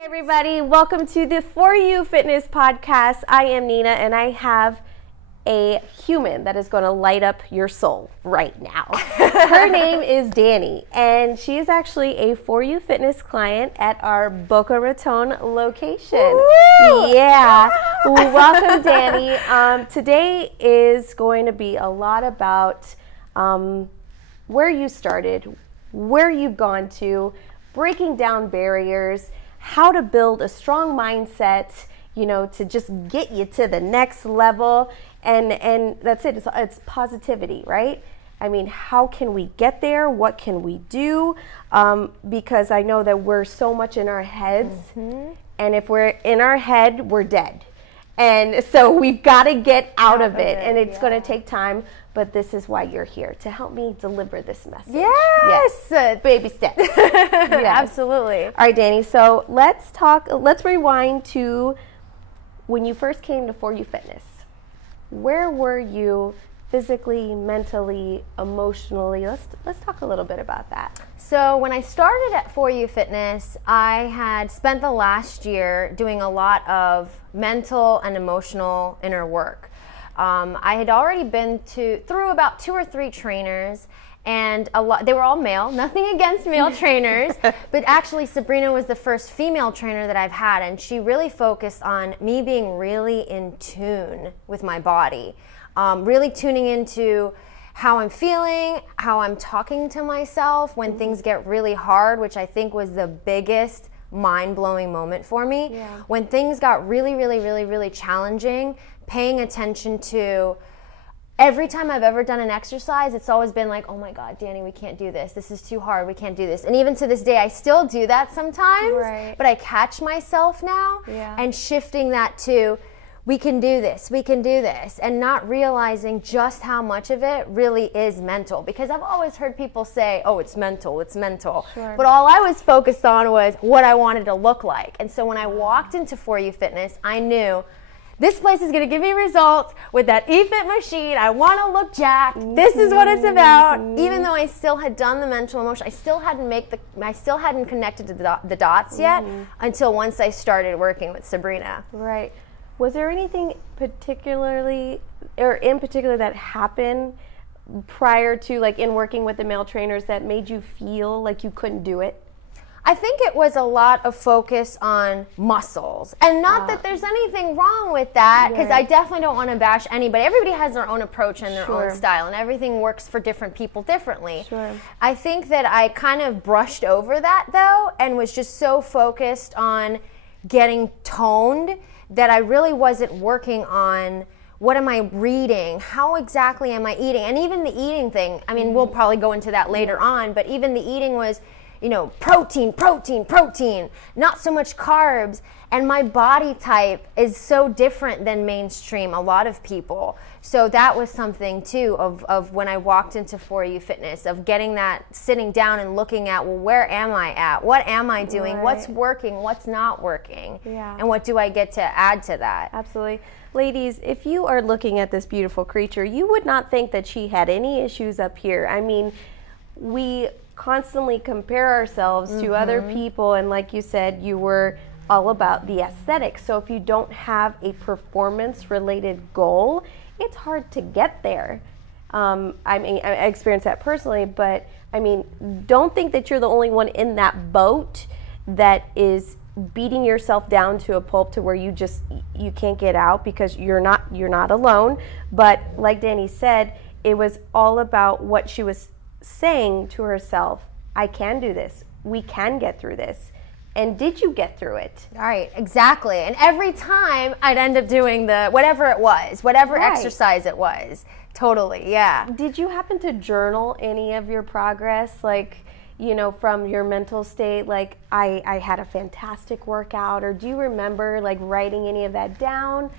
Everybody, welcome to the For You Fitness podcast. I am Nina, and I have a human that is going to light up your soul right now. Her name is Dani, and she is actually a For You Fitness client at our Boca Raton location. Woo! Yeah. Welcome, Dani. Today is going to be a lot about where you started, where you've gone to, breaking down barriers, how to build a strong mindset, you know, to just get you to the next level. And that's it. It's positivity, right? I mean, how can we get there? What can we do? Because I know that we're so much in our heads. Mm-hmm. And if we're in our head, we're dead. And so we've got to get out of it. And it's going to take time. But this is why you're here, to help me deliver this message. Yes. Baby steps. Yes. Absolutely. All right, Dani. So let's rewind to when you first came to For You Fitness. Where were you physically, mentally, emotionally? Let's talk a little bit about that. So when I started at For You Fitness, I had spent the last year doing a lot of mental and emotional inner work. I had already been through about 2 or 3 trainers, and they were all male. Nothing against male trainers, but actually Sabrina was the first female trainer that I've had, and she really focused on me being really in tune with my body, really tuning into how I'm feeling, how I'm talking to myself when things get really hard, which I think was the biggest mind-blowing moment for me. Yeah. When things got really, really, really, really challenging, paying attention to every time I've ever done an exercise, it's always been like, oh my God, Dani, we can't do this. This is too hard. We can't do this. And even to this day, I still do that sometimes, right. But I catch myself now and shifting that to, we can do this, and not realizing just how much of it really is mental. Because I've always heard people say, oh, it's mental. Sure. But all I was focused on was what I wanted to look like. And so when I walked into For You Fitness, I knew this place is going to give me results with that eFit machine. I want to look jacked. This is what it's about. Even though I still had done the mental emotion, I still hadn't connected to the dots yet until once I started working with Sabrina. Right. Was there anything in particular that happened prior to, like, in working with the male trainers that made you feel like you couldn't do it? I think it was a lot of focus on muscles. And not that there's anything wrong with that, because I definitely don't want to bash anybody. Everybody has their own approach and their own style, and everything works for different people differently. Sure. I think that I kind of brushed over that, though, and was just so focused on getting toned that I really wasn't working on what am I reading, how exactly am I eating, and even the eating thing, I mean, we'll probably go into that later on, but even the eating was, you know, protein, not so much carbs. And my body type is so different than mainstream, a lot of people. So that was something too of when I walked into For You Fitness, of getting that, sitting down and looking at, well, where am I at? What am I doing? Right. What's working? What's not working? Yeah. And what do I get to add to that? Absolutely. Ladies, if you are looking at this beautiful creature, you would not think that she had any issues up here. I mean, we constantly compare ourselves to other people, and like you said, you were all about the aesthetics. So if you don't have a performance related goal, it's hard to get there. I mean, I experienced that personally, but I mean, don't think that you're the only one in that boat that is beating yourself down to a pulp to where you can't get out, because you're not alone. But like Dani said, it was all about what she was saying to herself. I can do this. We can get through this. And did you get through it? Right, exactly. And every time I'd end up doing whatever it was, whatever exercise it was. Totally, yeah. Did you happen to journal any of your progress? Like, you know, from your mental state, like, I had a fantastic workout, or do you remember, like, writing any of that down?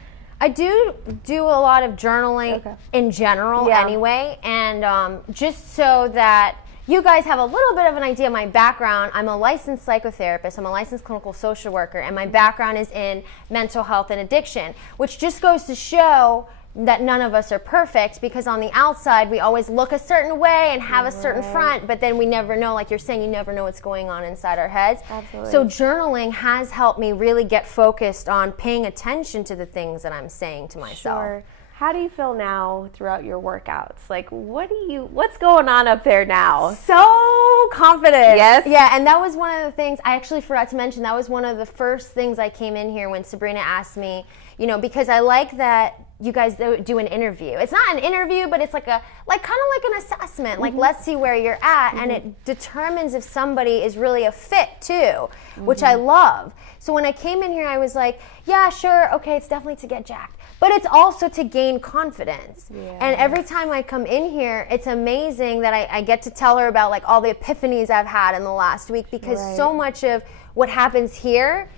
I do a lot of journaling in general anyway, and just so that, you guys have a little bit of an idea of my background. I'm a licensed psychotherapist. I'm a licensed clinical social worker, and my background is in mental health and addiction, which just goes to show that none of us are perfect, because on the outside we always look a certain way and have a certain front, but then we never know, like you're saying, you never know what's going on inside our heads. Absolutely. So journaling has helped me really get focused on paying attention to the things that I'm saying to myself. Sure. How do you feel now throughout your workouts? Like, what's going on up there now? So confident. Yes? Yeah, and that was one of the things I actually forgot to mention. That was one of the first things I came in here when Sabrina asked me, because I like that you guys do an interview. It's not an interview, but it's like kind of like an assessment. Like, let's see where you're at, and it determines if somebody is really a fit too, which I love. So when I came in here, I was like, yeah, sure, okay, it's definitely to get jacked, but it's also to gain confidence. Yes. And every time I come in here, it's amazing that I get to tell her about like all the epiphanies I've had in the last week, because so much of what happens here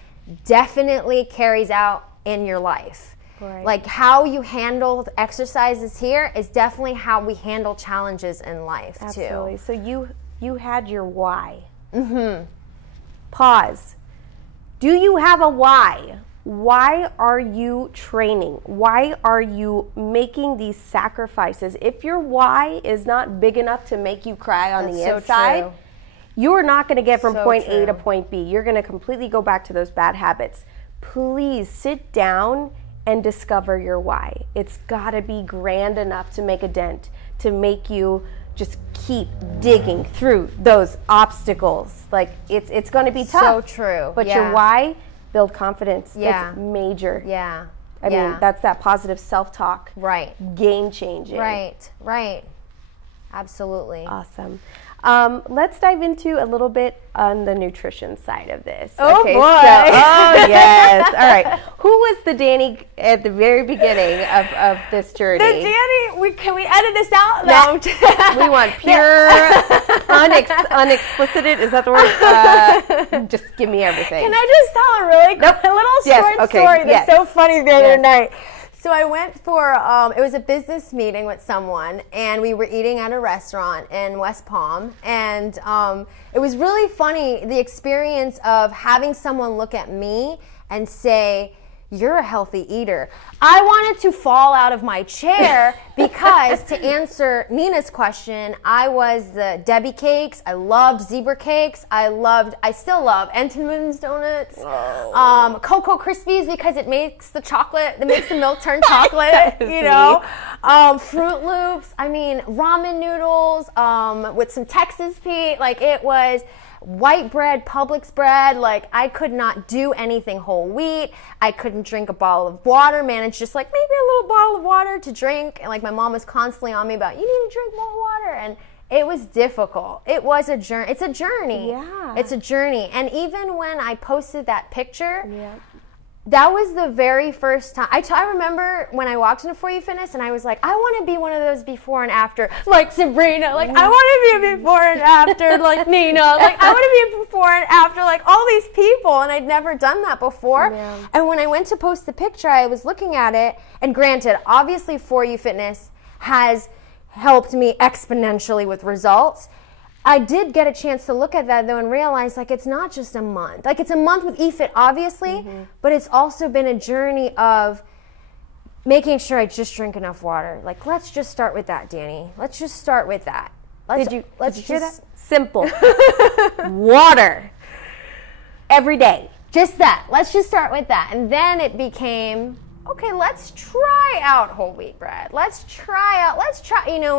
definitely carries out in your life. Right. Like how you handle exercises here is definitely how we handle challenges in life too. Absolutely. So you had your why. Pause. Do you have a why? Why are you training? Why are you making these sacrifices? If your why is not big enough to make you cry on the inside, you are not going to get from point A to point B. You're going to completely go back to those bad habits. Please sit down and discover your why. It's got to be grand enough to make a dent, to make you just keep digging through those obstacles. Like, it's going to be tough. So true. But your why, build confidence. Yeah. It's major. Yeah. I mean, that's that positive self-talk. Right. Game changing. Right. Absolutely. Awesome. Let's dive into a little bit on the nutrition side of this. Oh, boy. Oh, yes. All right. Who was the Dani at the very beginning of this journey? The Dani, can we edit this out? No. We want pure, unexplicited. Is that the word? Just give me everything. Can I just tell a really little short story that's so funny the other night? So I went for, it was a business meeting with someone, and we were eating at a restaurant in West Palm, and it was really funny, the experience of having someone look at me and say, "You're a healthy eater." I wanted to fall out of my chair because, to answer Nina's question, I was the Debbie cakes. I loved zebra cakes. I still love Entenmann's donuts. Cocoa Krispies, because it makes the milk turn chocolate, Fruit Loops. I mean, ramen noodles with some Texas Pete. Like, it was white bread, Publix bread. Like, I could not do anything whole wheat. I couldn't drink a bottle of water, manage just like maybe a little bottle of water to drink. And like, my mom was constantly on me about, you need to drink more water. And it was difficult. It was a journey. It's a journey. Yeah. It's a journey. And even when I posted that picture, that was the very first time. I remember when I walked into For You Fitness, and I was like, I want to be one of those before and after, like Sabrina. Like, I want to be a before and after, like Nina. Like, I want to be a before and after, like all these people. And I'd never done that before. Yeah. And when I went to post the picture, I was looking at it. And granted, obviously For You Fitness has helped me exponentially with results. I did get a chance to look at that, though, and realize, like, it's not just a month. Like, it's a month with eFit, obviously, but it's also been a journey of making sure I just drink enough water. Like, let's just start with that, Dani. Let's just start with that. Did you hear that? Simple. Water. Every day. Just that. Let's just start with that. And then it became, okay, let's try out whole wheat bread. Let's try,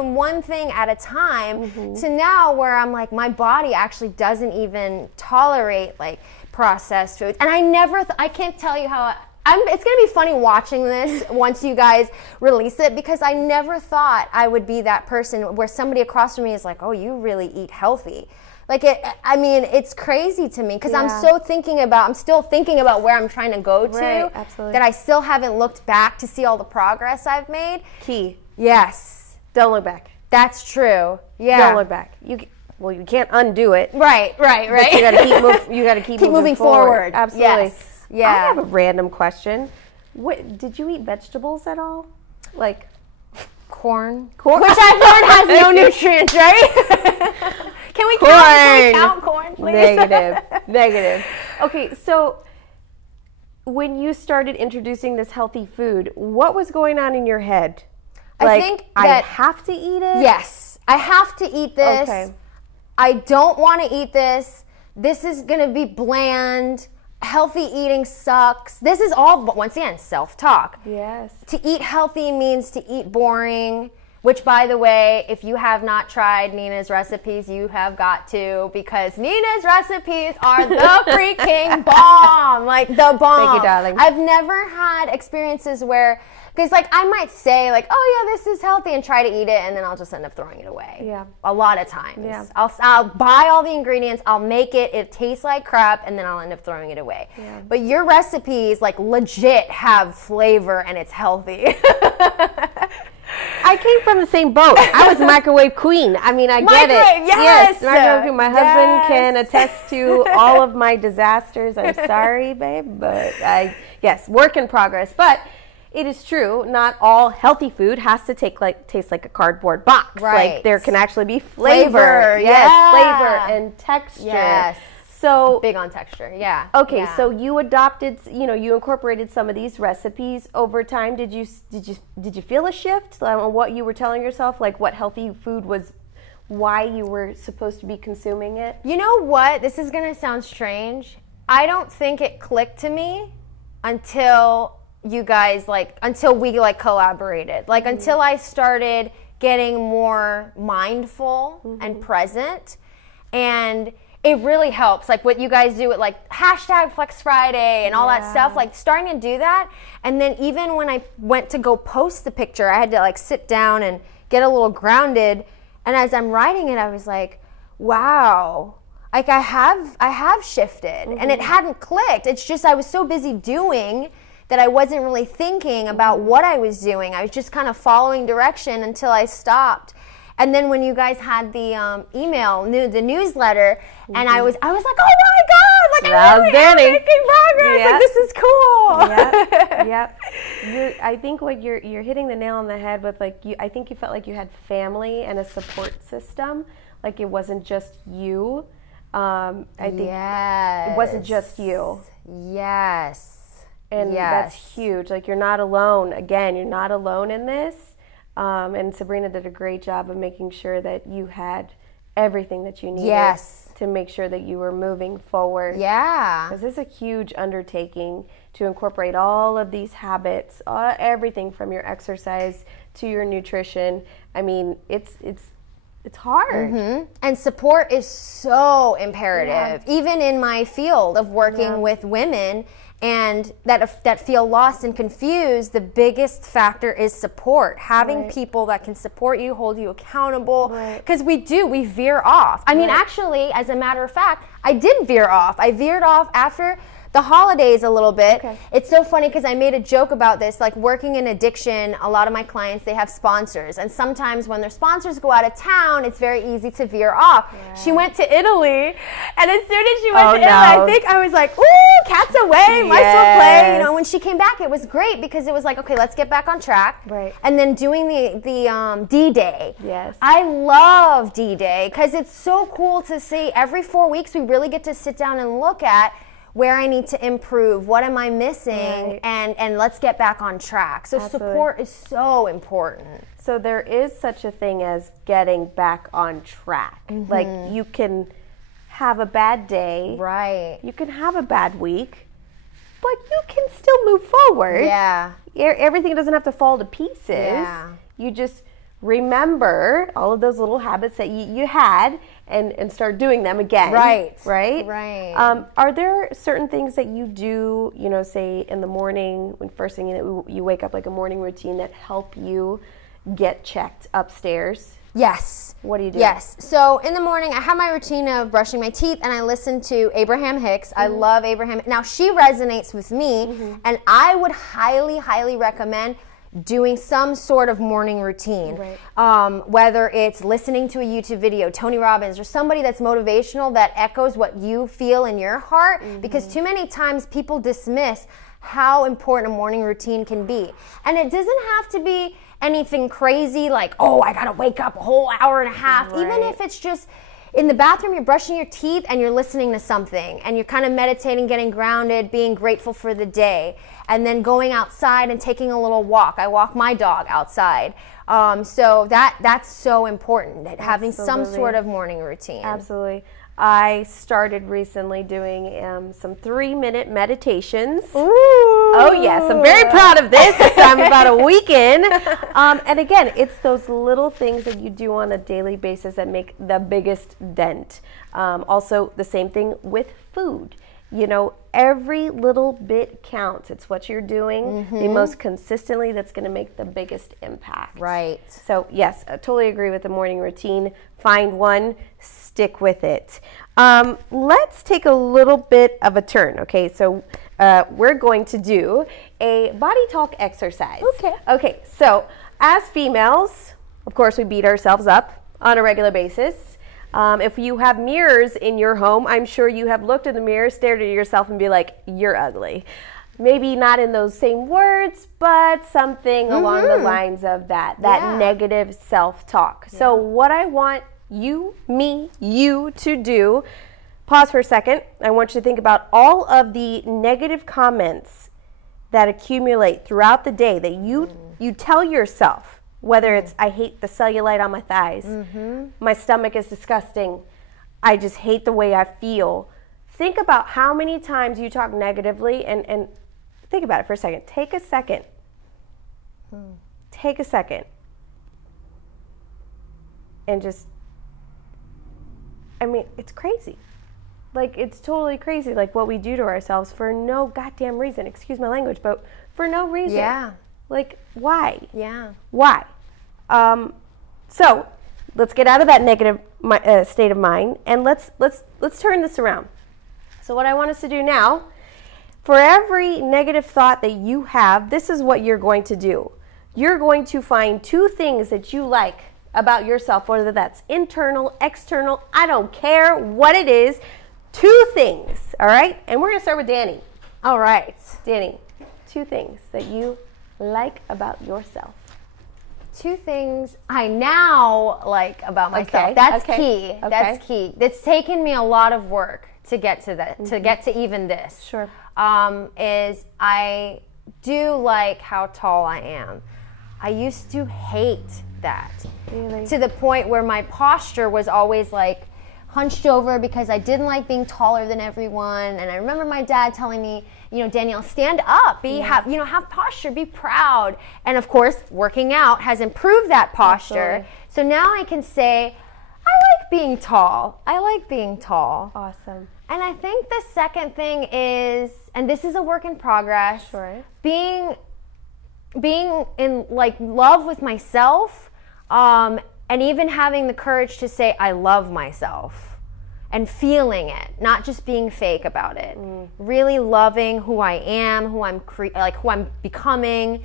one thing at a time, to now where I'm like, my body actually doesn't even tolerate like processed foods. And I can't tell you how, it's going to be funny watching this once you guys release it, because I never thought I would be that person where somebody across from me is like, oh, you really eat healthy. Like, it's crazy to me, because I'm still thinking about where I'm trying to go to, that I still haven't looked back to see all the progress I've made. Key. Yes. Don't look back. That's true. Yeah. Don't look back. You can't undo it. Right. But you gotta keep moving forward. Absolutely. Yes. Yeah. I have a random question. Did you eat vegetables at all? Like corn? Which I've learned has no nutrients, right? Can we count corn, please? Negative. Okay, so when you started introducing this healthy food, what was going on in your head? I think that I have to eat it? Yes, I have to eat this. Okay. I don't want to eat this. This is going to be bland. Healthy eating sucks. This is all, once again, self-talk. Yes. To eat healthy means to eat boring, which, by the way, if you have not tried Nina's recipes, you have got to, because Nina's recipes are the freaking bomb. Like, the bomb. Thank you, darling. I've never had experiences where, because, like, I might say, like, oh, yeah, this is healthy, and try to eat it, and then I'll just end up throwing it away. Yeah. A lot of times. Yeah. I'll buy all the ingredients, I'll make it, it tastes like crap, and then I'll end up throwing it away. Yeah. But your recipes, like, legit have flavor, and it's healthy. I came from the same boat. I was microwave queen. I mean, I get it. Yes. Microwave queen. My husband can attest to all of my disasters. I'm sorry, babe, but yes, work in progress. But it is true, not all healthy food has to taste like a cardboard box. Right. Like, there can actually be flavor. Yeah. Flavor and texture. Yes. So big on texture, yeah. Okay, yeah. so you adopted, you incorporated some of these recipes over time. Did you feel a shift on what you were telling yourself, like what healthy food was, why you were supposed to be consuming it? You know what? This is gonna sound strange. I don't think it clicked to me until you guys until we collaborated. Until I started getting more mindful and present, and it really helps, like what you guys do with hashtag Flex Friday and all that stuff, starting to do that. And then even when I went to go post the picture, I had to sit down and get a little grounded. And as I'm writing it, I was like, wow, I have shifted, and it hadn't clicked. It's just I was so busy doing that I wasn't really thinking about what I was doing. I was just kind of following direction until I stopped. And then when you guys had the email, the newsletter, and I was like, oh my God, I'm really making progress. Yep. This is cool. Yep. I think you're hitting the nail on the head with I think you felt like you had family and a support system. Like it wasn't just you. I think it wasn't just you. Yes. And that's huge. Like, you're not alone. Again, you're not alone in this. And Sabrina did a great job of making sure that you had everything that you needed to make sure that you were moving forward. Yeah. Because it's a huge undertaking to incorporate all of these habits, everything from your exercise to your nutrition. I mean, it's hard. Mm-hmm. And support is so imperative. Yeah. Even in my field of working with women and that feel lost and confused, the biggest factor is support. Having people that can support you, hold you accountable. Because we veer off. I mean, actually, as a matter of fact, I did veer off. I veered off after the holidays a little bit. It's so funny because I made a joke about this. Like, working in addiction, a lot of my clients, they have sponsors. And sometimes when their sponsors go out of town, it's very easy to veer off. She went to Italy, and as soon as she went to Italy, I think I was like, ooh, cat's away, might as well play. When she came back, it was great because it was like, okay, let's get back on track. And then doing the D-Day. I love D-Day because it's so cool to see. Every 4 weeks, we really get to sit down and look at where I need to improve, what am I missing, and let's get back on track. So support is so important. So there is such a thing as getting back on track. Like, you can have a bad day. You can have a bad week, but you can still move forward. Everything doesn't have to fall to pieces. You just remember all of those little habits that you had and start doing them again. Are there certain things that you do, say in the morning, when first thing you wake up, like a morning routine that help you get checked upstairs? What do you do? So in the morning, I have my routine of brushing my teeth, and I listen to Abraham Hicks. I love Abraham. Now, she resonates with me, and I would highly, highly recommend doing some sort of morning routine, whether it's listening to a YouTube video, Tony Robbins, or somebody that's motivational that echoes what you feel in your heart, because too many times people dismiss how important a morning routine can be. And it doesn't have to be anything crazy like, oh, I gotta wake up a whole hour and a half, even if it's just in the bathroom, you're brushing your teeth and you're listening to something and you're kind of meditating, getting grounded, being grateful for the day, and then going outside and taking a little walk. I walk my dog outside. So that's so important, having some sort of morning routine. Absolutely. I started recently doing some 3-minute meditations. Ooh. Oh, yes. I'm very proud of this. I'm about a week in. And again, it's those little things that you do on a daily basis that make the biggest dent. Also, the same thing with food. You know, every little bit counts. It's what you're doing the most consistently that's going to make the biggest impact. Right. So, yes, I totally agree with the morning routine. Find one, stick with it. Let's take a little bit of a turn, okay? So, we're going to do a body talk exercise. Okay, so as females, of course, we beat ourselves up on a regular basis. If you have mirrors in your home, I'm sure you have looked in the mirror, stared at yourself, and be like, you're ugly. Maybe not in those same words, but something along the lines of that negative self-talk. So what I want you to do, pause for a second. I want you to think about all of the negative comments that accumulate throughout the day that you tell yourself. Whether it's, I hate the cellulite on my thighs, my stomach is disgusting, I just hate the way I feel. Think about how many times you talk negatively and think about it for a second. Take a second. Take a second. And just, I mean, it's crazy. Like, it's totally crazy, like, what we do to ourselves for no goddamn reason. Excuse my language, but for no reason. Yeah. Like, why? Yeah. Why? So let's get out of that negative state of mind, and let's turn this around. So what I want us to do now, for every negative thought that you have, this is what you're going to do. You're going to find 2 things that you like about yourself, whether that's internal, external, I don't care what it is. 2 things, all right? And we're going to start with Dani. All right. Dani, 2 things that you like about yourself. 2 things I now like about myself. That's key. Okay. That's key. It's taken me a lot of work to get to that, to get to even this. Sure. Is I do like how tall I am. I used to hate that. Really? To the point where my posture was always like hunched over because I didn't like being taller than everyone. And I remember my dad telling me, you know, Danielle, stand up, have posture, be proud. And of course, working out has improved that posture. Absolutely. So now I can say, I like being tall. I like being tall. Awesome. And I think the second thing is, and this is a work in progress, sure, being in like love with myself, and even having the courage to say I love myself. And feeling it, not just being fake about it. Really loving who I am, who I'm becoming.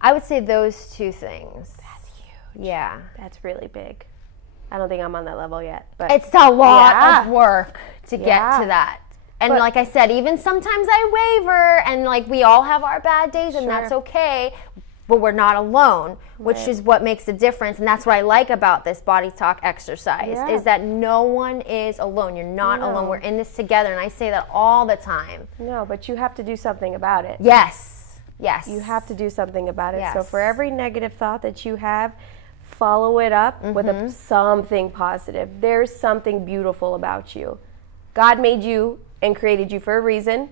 I would say those 2 things. That's huge. Yeah. That's really big. I don't think I'm on that level yet. But it's a lot of work to get to that. And but, like I said, even sometimes I waver, and like we all have our bad days, and that's okay. But we're not alone, which is what makes a difference. And that's what I like about this body talk exercise, is that no one is alone. You're not alone. We're in this together. And I say that all the time. No, but you have to do something about it. Yes. Yes. You have to do something about it. Yes. So for every negative thought that you have, follow it up with something positive. There's something beautiful about you. God made you and created you for a reason.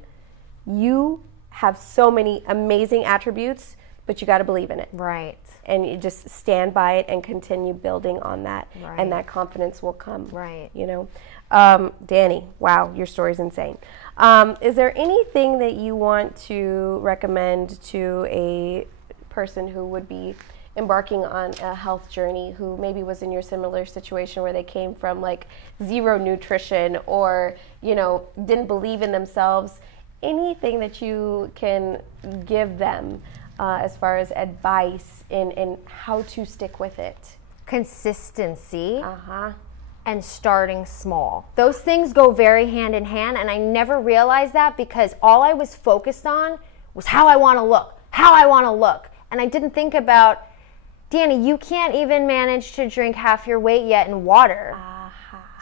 You have so many amazing attributes, but you got to believe in it. Right. And you just stand by it and continue building on that. Right. And that confidence will come. Right. You know? Dani, wow, your story's insane. Is there anything that you want to recommend to a person who would be embarking on a health journey, who maybe was in your similar situation where they came from like 0 nutrition or, you know, didn't believe in themselves? Anything that you can give them as far as advice in how to stick with it? Consistency and starting small. Those things go very hand in hand, and I never realized that because all I was focused on was how I want to look. And I didn't think about, Dani, you can't even manage to drink half your weight yet in water.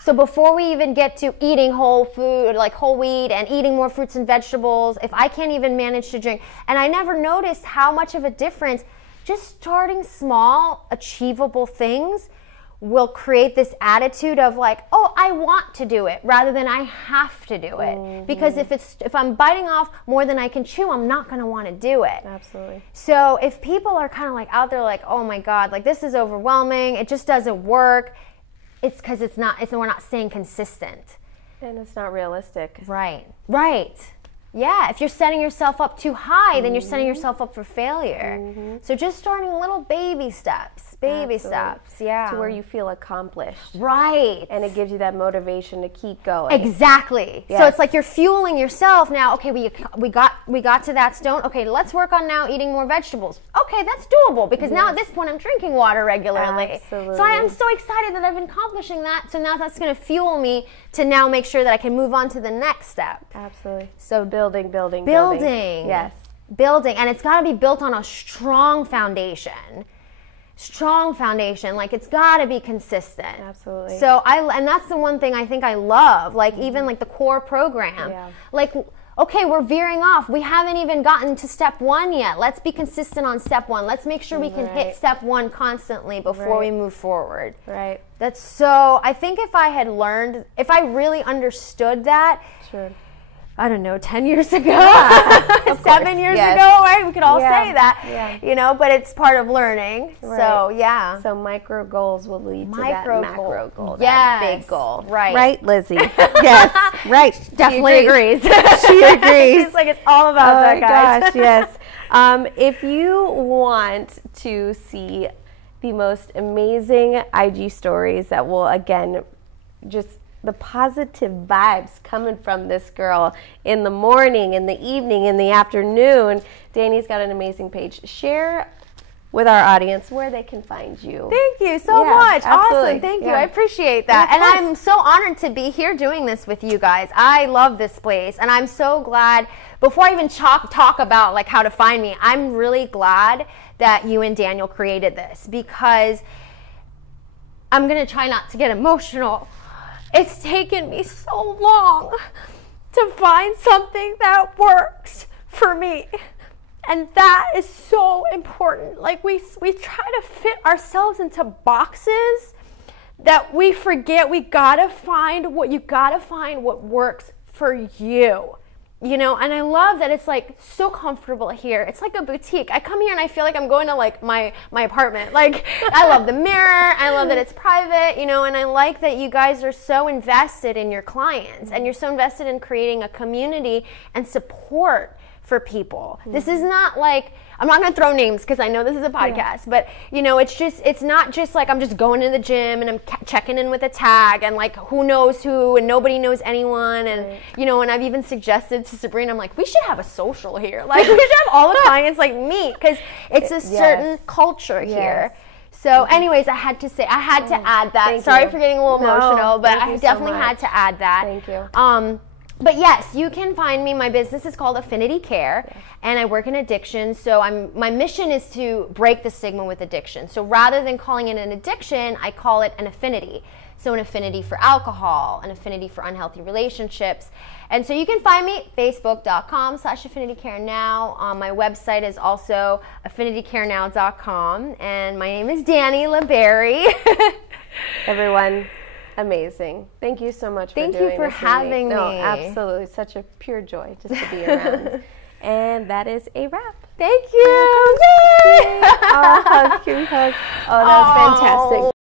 So before we even get to eating whole food, like whole wheat, and eating more fruits and vegetables, if I can't even manage to drink, and I never noticed how much of a difference just starting small, achievable things will create this attitude of like, oh, I want to do it rather than I have to do it. Because if I'm biting off more than I can chew, I'm not going to want to do it. Absolutely. So if people are kind of like out there like, oh my God, like this is overwhelming, it just doesn't work, it's because we're not staying consistent. And it's not realistic. Right. Yeah, if you're setting yourself up too high, then you're setting yourself up for failure. So just starting little baby steps, yeah. To where you feel accomplished. Right. And it gives you that motivation to keep going. Exactly. Yes. So it's like you're fueling yourself now. Okay, we got to that stone. Okay, let's work on now eating more vegetables. Okay, that's doable because now at this point I'm drinking water regularly. Absolutely. So I am so excited that I've been accomplishing that. So now that's going to fuel me to now make sure that I can move on to the next step. Absolutely. So building. Yes. Building. And it's got to be built on a strong foundation. Like it's got to be consistent. Absolutely. So and that's the one thing I think I love, like even like the core program. Yeah. Like, okay, we're veering off. We haven't even gotten to step 1 yet. Let's be consistent on step 1. Let's make sure we can hit step 1 constantly before we move forward. Right. That's so, I think if I really understood that, Sure. I don't know, 10 years ago, 7 years Yes. ago, right? We could all say that, Yeah. but it's part of learning. Right. So, yeah. So micro goals will lead to that macro goal, Yes. that big goal. Right. Right, Lizzie? Yes, right. Definitely agrees. She agrees. She's like, it's all about that, guys. Gosh, yes. If you want to see the most amazing IG stories that will, again, just the positive vibes coming from this girl in the morning, in the evening, in the afternoon, Dani's got an amazing page. Share with our audience where they can find you. Thank you so much. Absolutely. Awesome. Thank you. I appreciate that. And I'm so honored to be here doing this with you guys. I love this place. And I'm so glad, before I even talk about like how to find me, I'm really glad that you and Daniel created this, because I'm going to try not to get emotional. It's taken me so long to find something that works for me. And that is so important. Like we try to fit ourselves into boxes that we forget we gotta find what works for you. And I love that it's like so comfortable here. It's like a boutique. I come here and I feel like I'm going to like my apartment. Like I love the mirror. I love that it's private, and I like that you guys are so invested in your clients and you're so invested in creating a community and support for people. This is not like, I'm not going to throw names because I know this is a podcast, but it's not just like I'm just going to the gym and I'm checking in with a tag and like who knows who and nobody knows anyone, and and I've even suggested to Sabrina, I'm like, we should have a social here. Like we should have all the clients like meet, because it's a certain culture here. So anyways, I had to add that. Sorry for getting a little emotional, but I definitely had to add that. Thank you. But yes, you can find me. My business is called Affinity Care, and I work in addiction. So my mission is to break the stigma with addiction. So rather than calling it an addiction, I call it an affinity. So an affinity for alcohol, an affinity for unhealthy relationships. And so you can find me at facebook.com/affinitycarenow. My website is also affinitycarenow.com. And my name is Dani La Barrie. Everyone, amazing. Thank you so much for doing this. Thank you for having me. No, absolutely. Such a pure joy just to be around. And that is a wrap. Thank you. Yay! Oh, hug, hug. Oh, that was fantastic.